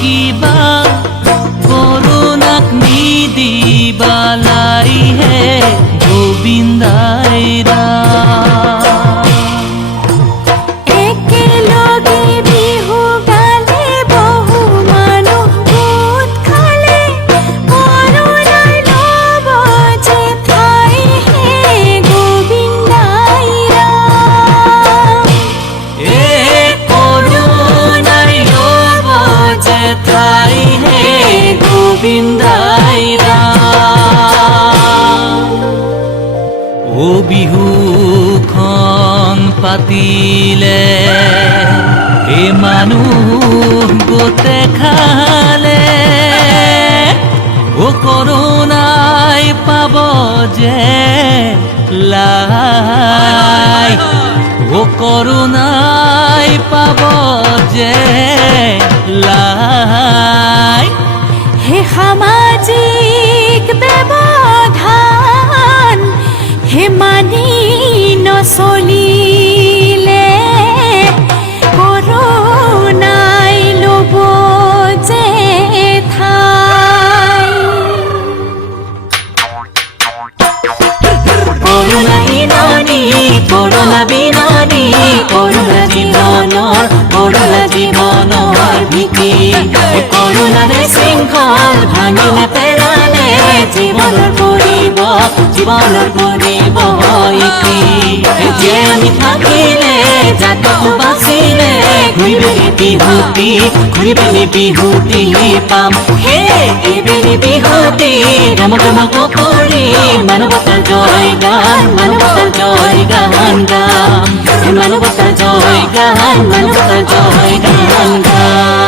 কিবা কৰোণাক নিদিবালাই হে গোবিন্দাই ৰাম। একেলগে বিহু গালে বহু মানুহ গোট খালে কৰোণাই ল'ব যে ঠাই হে গোবিন্দাই ৰাম। এ কৰোণাই ল'ব যে ঠাই হে গোবিন্দাই ৰাম। ও বিহুখন পাতিলে এ মানুহ গোটে খালে ও কৰোণাই পাব যে লাই ও কৰোণাই পাব যে লাই। হে সামাজিক ব্যৱধান হে মানি নচলিলে কৰোণাই ল'ব যে ঠাই। কৰোণা বিননি কৰোণা বিননি কৰোণা জীৱনৰ ভীতি কৰোণাৰে শৃংখল ভাঙিলে পেলালে জীৱনৰ কৰিব ইতি। এতিয়া আমি থাকিলে জাতটো বাচিলে ঘূৰি পেলি বিহুতি পাম হে এইবেলি বিহুতি ৰম কৰি মানৱতাৰ জয় গান গাম মানৱতাৰ জয় গান গাম।